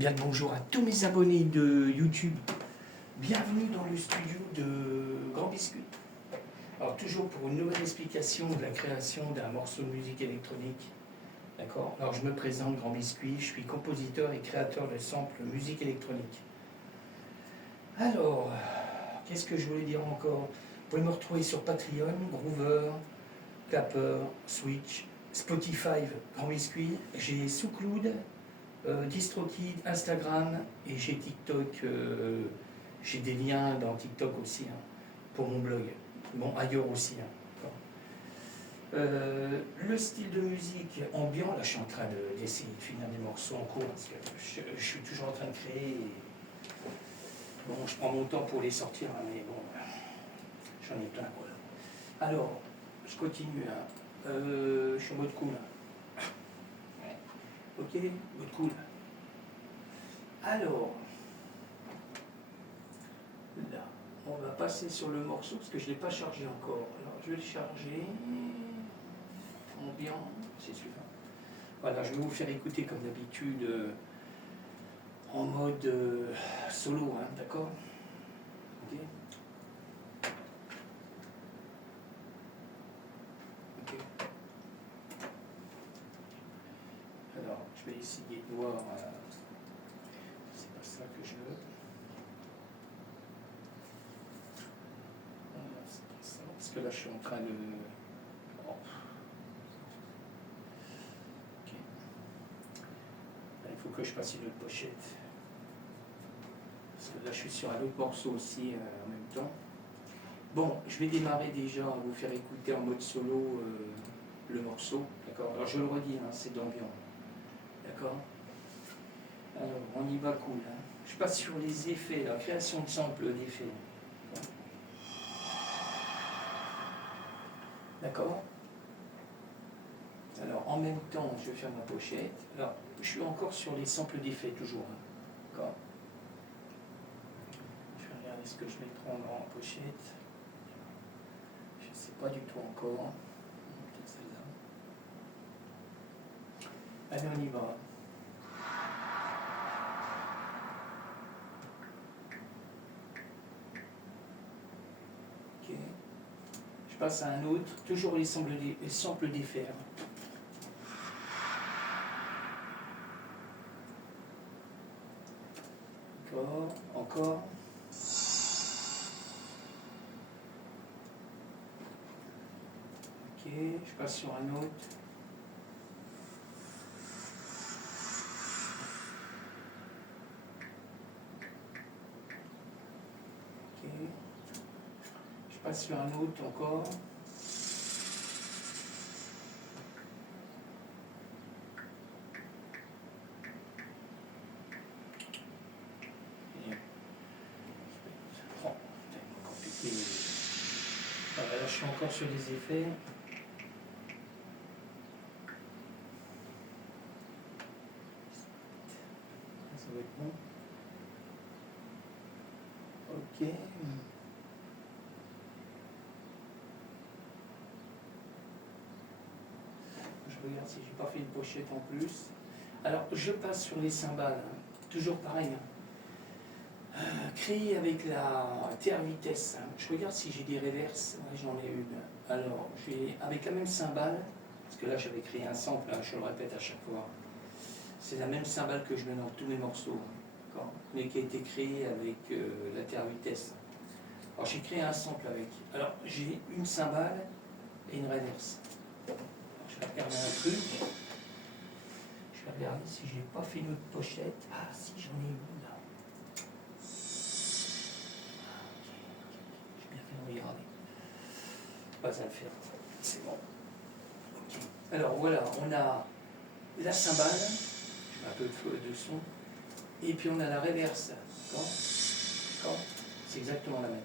Bien le bonjour à tous mes abonnés de YouTube. Bienvenue dans le studio de Grand Biscuit. Alors toujours pour une nouvelle explication de la création d'un morceau de musique électronique. D'accord. Alors je me présente Grand Biscuit, je suis compositeur et créateur de samples musique électronique. Alors, qu'est-ce que je voulais dire encore? Vous pouvez me retrouver sur Patreon, Groover, Clapper, Switch, Spotify, Grand Biscuit. J'ai SoundCloud, DistroKid, Instagram et j'ai TikTok. J'ai des liens dans TikTok aussi pour mon blog. Bon, ailleurs aussi. Le style de musique ambiant, là je suis en train d'essayer de finir des morceaux en cours parce que je suis toujours en train de créer. Bon, je prends mon temps pour les sortir, mais bon, j'en ai plein quoi. Alors, je continue. Je suis en mode cool. Ok, mode cool. Alors, là, on va passer sur le morceau parce que je ne l'ai pas chargé encore. Alors, je vais le charger. Ambiant, c'est celui-là. Voilà, je vais vous faire écouter comme d'habitude en mode solo, d'accord? Ok. Ok. Alors, je vais essayer de voir. C'est pas ça que je veux. Voilà, c'est pas ça. Parce que là, je suis en train de. Oh. Ok. Là, il faut que je fasse une autre pochette. Parce que là, je suis sur un autre morceau aussi en même temps. Bon, je vais démarrer déjà à vous faire écouter en mode solo le morceau, d'accord? Alors je le redis, c'est d'ambiance, d'accord? Alors on y va cool. Je passe sur les effets, la création de samples d'effets. D'accord? Alors en même temps, je vais faire ma pochette. Alors je suis encore sur les samples d'effets toujours, d'accord? Je vais regarder ce que je vais prendre en pochette. Je ne sais pas du tout encore. Peut-être celle-là. Allez, on y va. Ok. Je passe à un autre, toujours les samples d'effets. Encore, encore. Ok, je passe sur un autre. Ok. Je passe sur un autre encore. Et... Oh, c'est compliqué. Voilà, là je suis encore sur les effets. Ça va être bon. Ok. Je regarde si j'ai pas fait une pochette en plus. Alors je passe sur les cymbales. Toujours pareil. Créé avec la TR vitesse. Je regarde si j'ai des reverses. Ouais, j'en ai une. Alors, j'ai avec la même cymbale, parce que là j'avais créé un sample, je le répète à chaque fois. C'est la même cymbale que je mets dans tous mes morceaux, mais qui a été créée avec la TR vitesse. Alors j'ai créé un sample avec. Alors j'ai une cymbale et une reverse. Alors, je vais regarder un truc. Je vais regarder si j'ai pas fait une autre pochette. Ah si, j'en ai une là. Regardez. Pas à le faire. C'est bon. Okay. Alors voilà, on a la cymbale, je mets un peu de son, et puis on a la reverse. C'est exactement la même.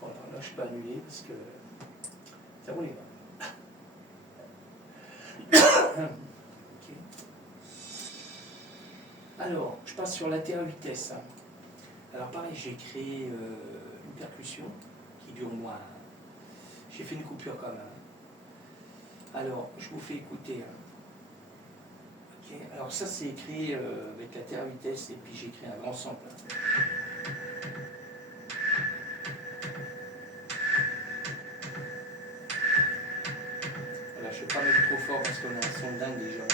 Voilà, là je ne peux pas annuler parce que ça roule pas. Okay. Alors, je passe sur la TR vitesse. Alors pareil, j'ai créé une percussion qui dure moins. J'ai fait une coupure quand même. Alors, je vous fais écouter. Ok. Alors ça c'est écrit avec la terre vitesse et puis j'ai écrit un grand sample. Voilà, je ne vais pas mettre trop fort parce qu'on a un son dingue déjà.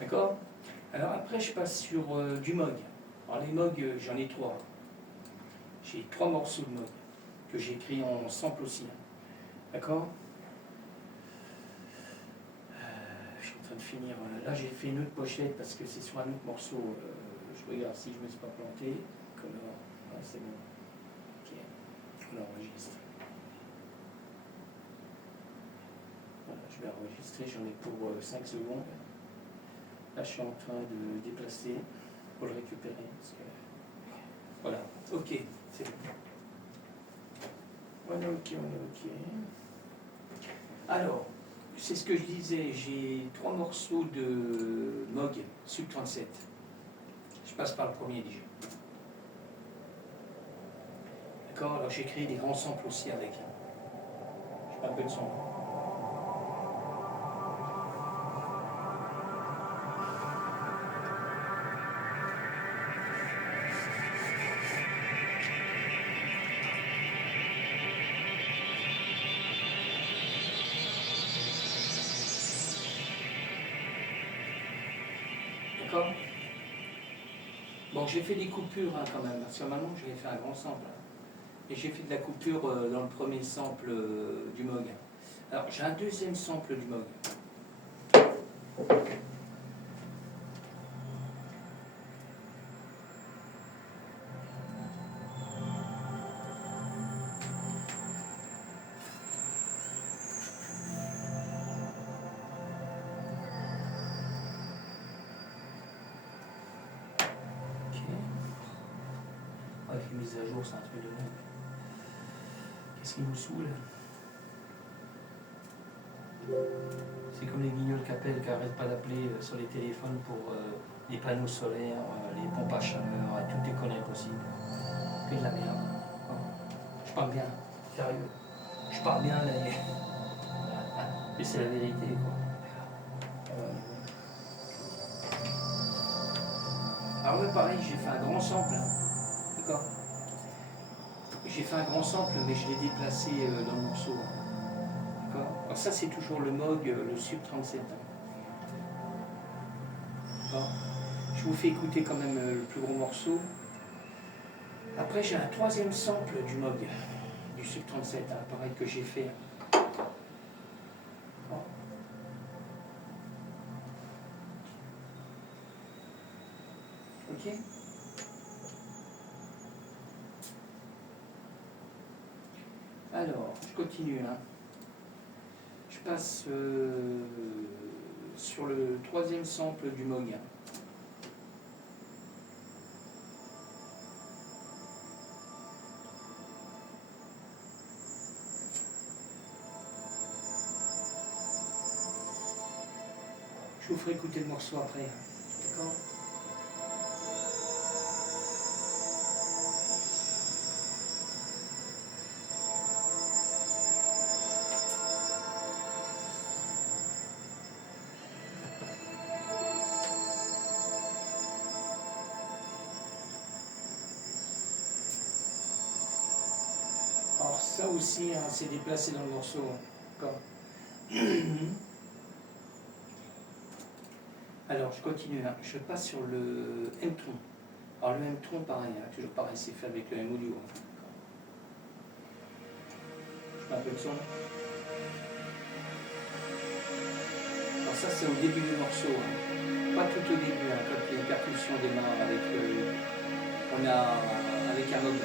D'accord? Alors après, je passe sur du Moog. Alors les Moog, j'en ai 3. J'ai 3 morceaux de Moog que j'ai écrits en sample aussi. D'accord? Je suis en train de finir. Là, j'ai fait une autre pochette parce que c'est sur un autre morceau. Je regarde si je ne me suis pas planté. Color. Ouais, c'est bon. Ok. On enregistre. Voilà, je vais enregistrer. J'en ai pour 5 secondes. Là, je suis en train de déplacer pour le récupérer. Parce que... Voilà, ok, c'est bon. Voilà, ok, voilà, ok. Alors, c'est ce que je disais, j'ai 3 morceaux de Moog Sub 37. Je passe par le premier déjà. D'accord, alors j'ai créé des grands samples aussi avec. Je fais un peu de son. D'accord. Bon, j'ai fait des coupures quand même, parce que normalement j'avais fait un grand sample. Et j'ai fait de la coupure dans le premier sample du Moog. Alors j'ai un deuxième sample du Moog. Avec les mises à jour, c'est un truc de dingue. Qu'est-ce qui nous saoule? C'est comme les guignols qu'appellent, qui n'arrêtent pas d'appeler sur les téléphones pour les panneaux solaires, les pompes à chaleur, toutes les conneries possibles. Que de la merde. Je parle bien, sérieux. Je parle bien, là. Mais c'est la vérité, quoi. Alors là, pareil, j'ai fait un grand sample. D'accord. J'ai fait un grand sample, mais je l'ai déplacé dans le morceau. D'accord. Alors ça, c'est toujours le Moog, le Sub 37. D'accord. Je vous fais écouter quand même le plus gros morceau. Après, j'ai un troisième sample du Moog, du Sub 37, pareil que j'ai fait. Ok. Alors, je continue. Je passe sur le troisième sample du Moog. Je vous ferai écouter le morceau après. Hein. D'accord? Alors ça aussi, hein, c'est déplacé dans le morceau. Hein. D'accord. Alors je continue, hein. Je passe sur le M-tron. Alors le M-tron, pareil, hein, toujours pareil, c'est fait avec le M-audio. Hein. Je mets un peu de son. Alors ça c'est au début du morceau. Hein. Pas tout au début, hein, quand les percussions démarrent avec on a avec un mode.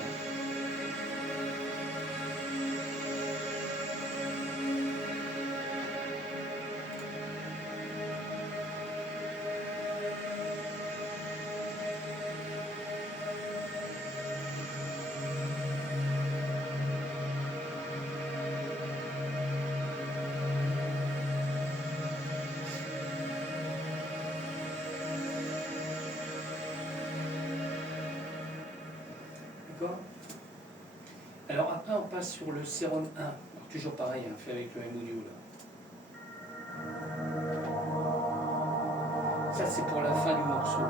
D'accord. Alors après on passe sur le sérum 1. Alors, toujours pareil, hein, fait avec le même audio là. Ça c'est pour la fin du morceau.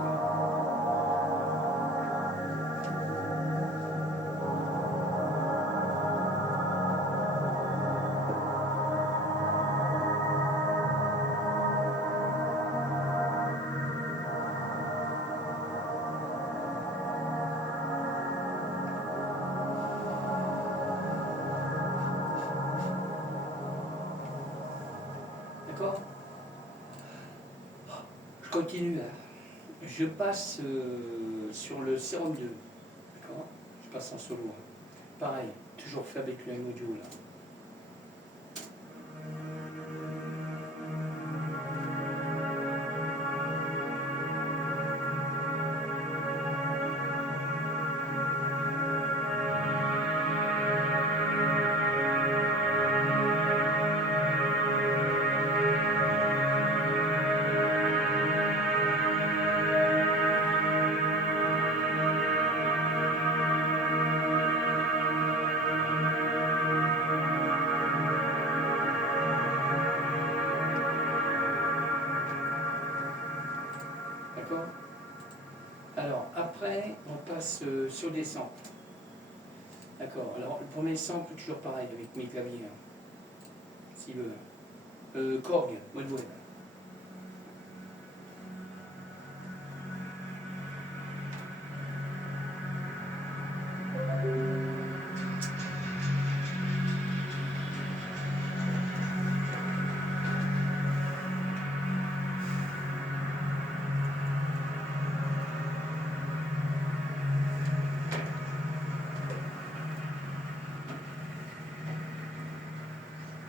D'accord. Je continue là. Je passe sur le sérum 2. D'accord. Je passe en solo. Hein. Pareil, toujours fait avec le même audio là. D'accord. Alors après, on passe sur des samples. D'accord. Alors le premier sample, toujours pareil avec mes claviers. Hein, s'il veut. Korg, mode web.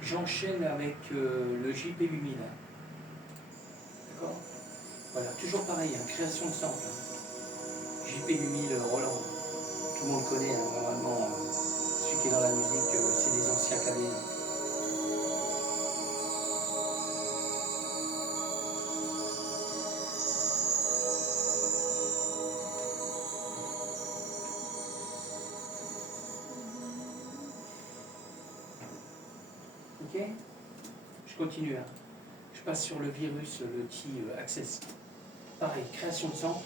J'enchaîne avec le JP8000. D'accord. Voilà, toujours pareil, hein, création de sample. Hein. JP8000 Roland. Tout le monde connaît, hein, normalement, celui qui est dans la musique, c'est des anciens claviers. Hein. Ok. Je continue. Hein. Je passe sur le virus, le T-Access. Pareil, création de sample.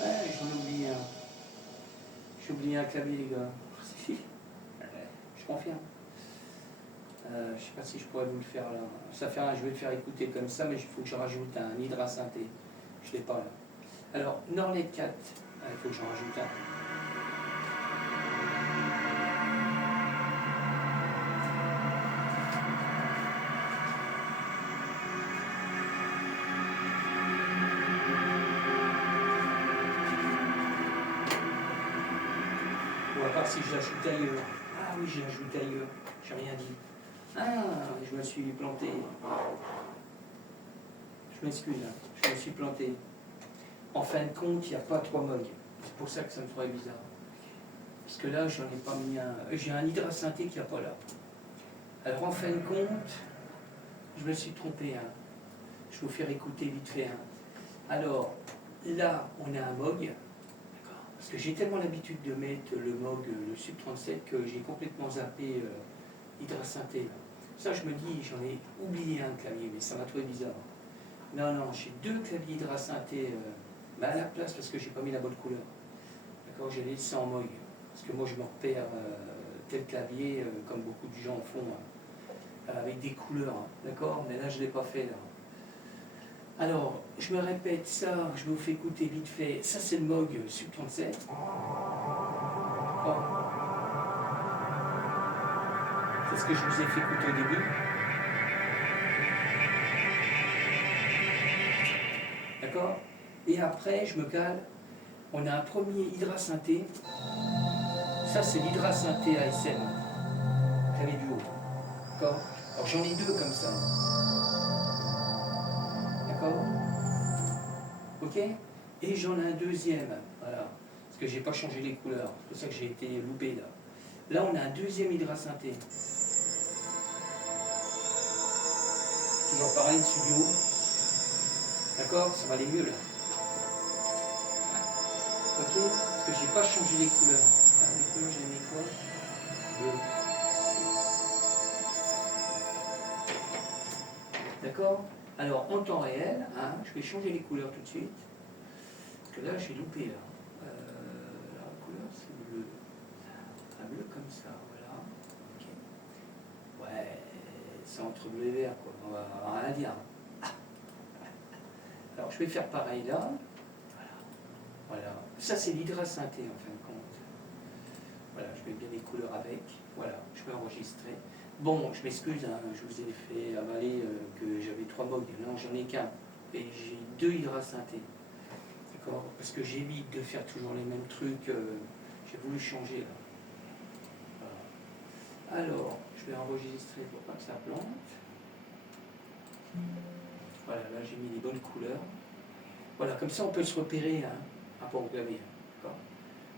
Ouais, j'en oublie un. J'ai oublié un clavier, les gars. Je confirme. Je sais pas si je pourrais vous le faire là. Ça fait je vais le faire écouter comme ça, mais il faut que je rajoute un Hydra synthé. Je l'ai pas là. Alors, Norlet 4, il faut que j'en rajoute un. Ou à part si je l'ajoute ailleurs. Ah oui, je l'ajoute ailleurs. J'ai rien dit. Ah, je me suis planté. Je m'excuse, hein. Je me suis planté. En fin de compte, il n'y a pas 3 mugs. C'est pour ça que ça me ferait bizarre. Parce que là, j'en ai pas mis un. J'ai un hydrasynthé qui n'y a pas là. Alors en fin de compte, je me suis trompé. Hein. Je vais vous faire écouter vite fait. Hein. Alors, là, on a un Moog. Parce que j'ai tellement l'habitude de mettre le Moog, le Sub 37, que j'ai complètement zappé hydrasynthé. Là. Ça, je me dis, j'en ai oublié un clavier, mais ça m'a trouvé bizarre. Non, non, j'ai 2 claviers hydrasynthé à la place parce que j'ai pas mis la bonne couleur. D'accord, j'ai laissé en Moog. Parce que moi, je me repère tel clavier, comme beaucoup de gens font, avec des couleurs. Hein. D'accord, mais là, je ne l'ai pas fait. Là. Alors, je me répète ça, je vous fais écouter vite fait. Ça, c'est le Moog Sub 37. Oh. C'est ce que je vous ai fait écouter au début. D'accord? Et après, je me cale. On a un premier hydrasynthé. Ça, c'est l'hydrasynthé ASM. Clavier du haut. D'accord? Alors, j'en ai 2 comme ça. D'accord? Ok? Et j'en ai un deuxième. Voilà. Parce que j'ai pas changé les couleurs. C'est pour ça que j'ai été loupé là. Là, on a un deuxième hydrasynthé. Toujours pareil, studio. D'accord? Ça va aller mieux là. Ok? Parce que j'ai pas changé les couleurs. Les couleurs, j'ai mis quoi? Bleu. D'accord? Alors, en temps réel, hein, je vais changer les couleurs tout de suite. Parce que là, j'ai loupé là. La couleur, c'est bleu. Un bleu comme ça, voilà. Okay. Ouais, c'est entre bleu et vert, quoi. On va rien dire. Alors, je vais faire pareil là. Voilà. Ça, c'est l'hydrasynthé, en fin de compte. Voilà, je mets bien les couleurs avec. Voilà, je vais enregistrer. Bon, je m'excuse, hein, je vous ai fait avaler que j'avais 3 Moog. Non, j'en ai qu'un. Et j'ai 2 hydrasynthés. D'accord? Parce que j'évite de faire toujours les mêmes trucs. J'ai voulu changer là. Voilà. Alors, je vais enregistrer pour pas que ça plante. Voilà, là j'ai mis les bonnes couleurs. Voilà, comme ça on peut se repérer hein, rapport au clavier.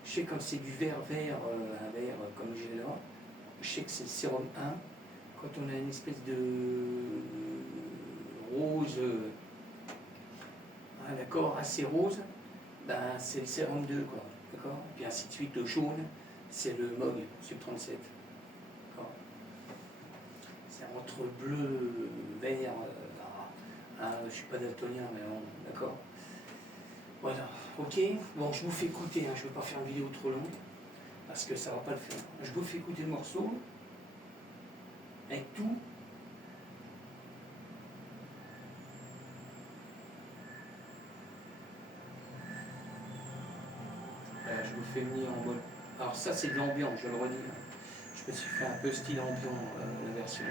Je sais comme c'est du vert, un vert comme j'ai là. Je sais que c'est le sérum 1. Quand on a une espèce de rose, d'accord, assez rose, ben c'est le sérum 2, quoi. D'accord. Et puis ainsi de suite, le jaune, c'est le Moog Sub 37. D'accord. C'est entre bleu, vert. Je ne suis pas daltonien, mais bon, d'accord. Voilà, ok. Bon, je vous fais écouter, hein, je ne veux pas faire une vidéo trop longue, parce que ça ne va pas le faire. Je vous fais écouter le morceau, avec tout. Voilà, je vous fais venir en mode... Alors ça, c'est de l'ambiance, je le redis. Hein. Je me suis fait un peu style ambiant, la version.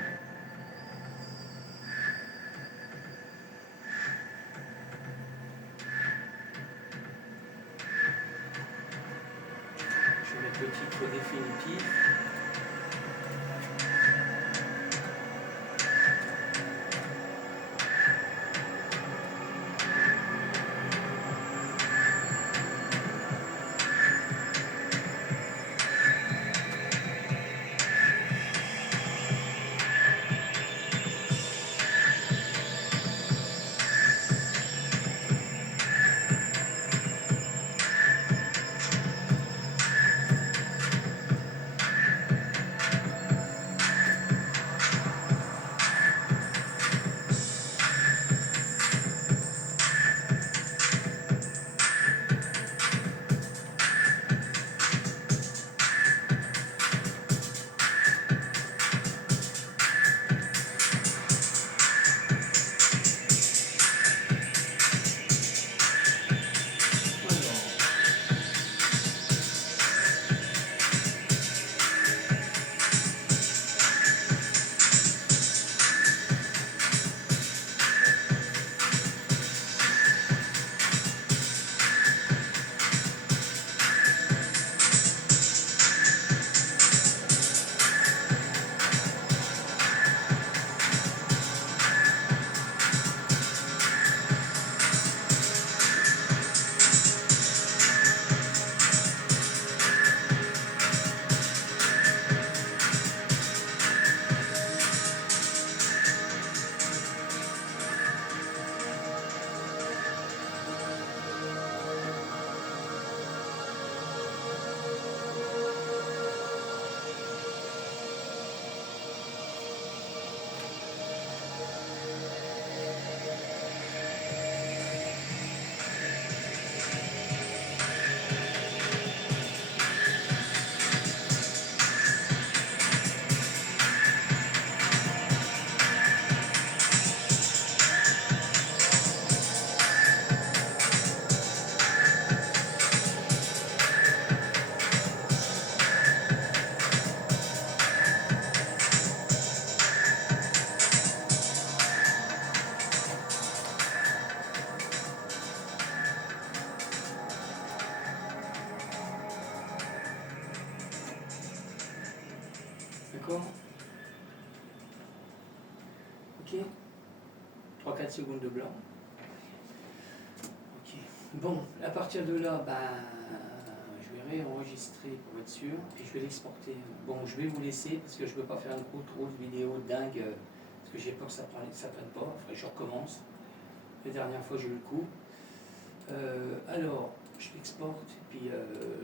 Je vais mettre le titre définitif. D'accord? Ok? 3-4 secondes de blanc. Ok. Bon, à partir de là, je vais réenregistrer pour être sûr et je vais l'exporter. Bon, je vais vous laisser parce que je ne veux pas faire trop de vidéos dingues parce que j'ai peur que ça prenne pas. Enfin, je recommence. La dernière fois, j'ai eu le coup. Alors, je l'exporte et puis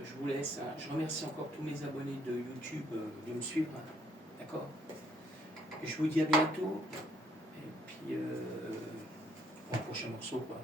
je vous laisse. Hein. Je remercie encore tous mes abonnés de YouTube de me suivre. Hein. D'accord? Je vous dis à bientôt. Et puis, au prochain morceau, quoi.